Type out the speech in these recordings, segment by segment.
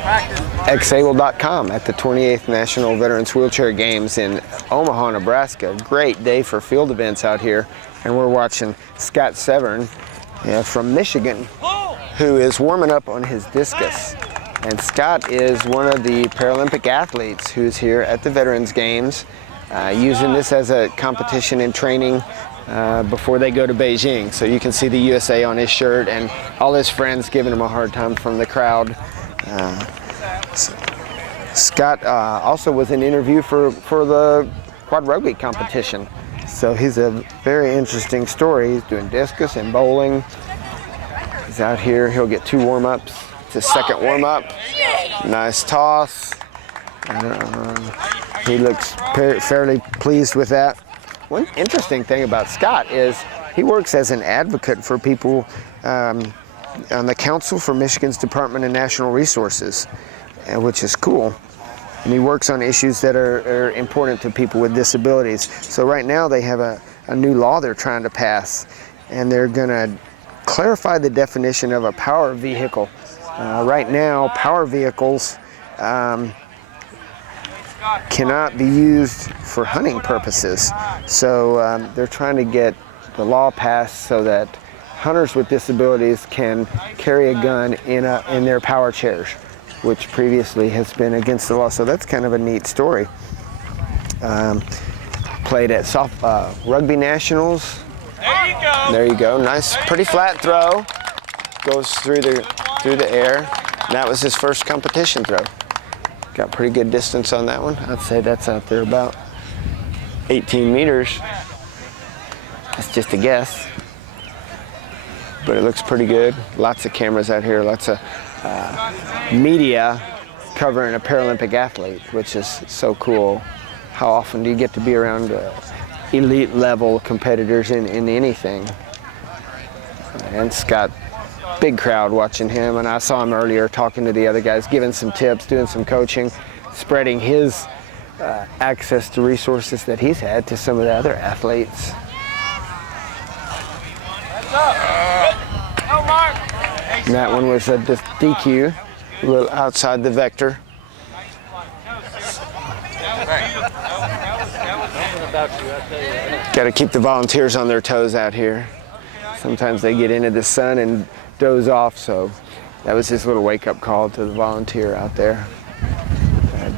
Xable.com at the 28th National Veterans Wheelchair Games in Omaha, Nebraska. Great day for field events out here. And we're watching Scot Severn from Michigan, who is warming up on his discus. And Scot is one of the Paralympic athletes who's here at the Veterans Games, using this as a competition and training before they go to Beijing. So you can see the USA on his shirt and all his friends giving him a hard time from the crowd. Scot also was an interview for the quad rugby competition. So he's a very interesting story. He's doing discus and bowling. He's out here, he'll get 2 warm-ups. It's his second warm-up. Nice toss. He looks fairly pleased with that. One interesting thing about Scot is he works as an advocate for people on the Council for Michigan's Department of National Resources, which is cool. And he works on issues that are important to people with disabilities. So right now they have a new law they're trying to pass, and they're gonna clarify the definition of a power vehicle. Right now, power vehicles cannot be used for hunting purposes. So they're trying to get the law passed so that hunters with disabilities can carry a gun in their power chairs, which previously has been against the law. So that's kind of a neat story. Played at Rugby Nationals. There you go. There you go. Nice, pretty flat throw. Goes through the air. And that was his first competition throw. Got pretty good distance on that one. I'd say that's out there about 18 meters. That's just a guess. But it looks pretty good. Lots of cameras out here, lots of media covering a Paralympic athlete, which is so cool. How often do you get to be around elite level competitors in anything? And Scot, big crowd watching him, and I saw him earlier talking to the other guys, giving some tips, doing some coaching, spreading his access to resources that he's had to some of the other athletes. And that one was a DQ, a little outside the vector. Got to keep the volunteers on their toes out here. Sometimes they get into the sun and doze off, so that was his little wake-up call to the volunteer out there.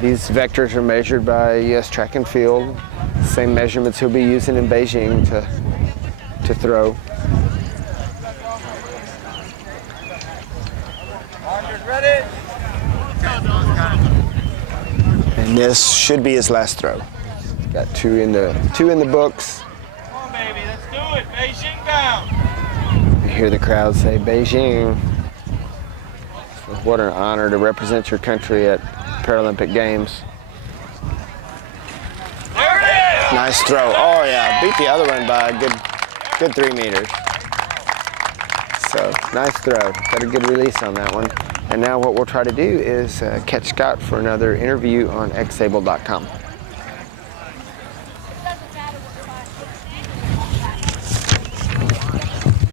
These vectors are measured by U.S. Track and Field, same measurements he'll be using in Beijing to throw. And this should be his last throw. Got 2 in the books. Come on, baby, let's do it. Beijing down. You hear the crowd say Beijing. So what an honor to represent your country at Paralympic Games. There it is. Nice throw. Oh yeah, beat the other one by a good 3 meters. So nice throw. Got a good release on that one. And now what we'll try to do is catch Scot for another interview on Xable.com.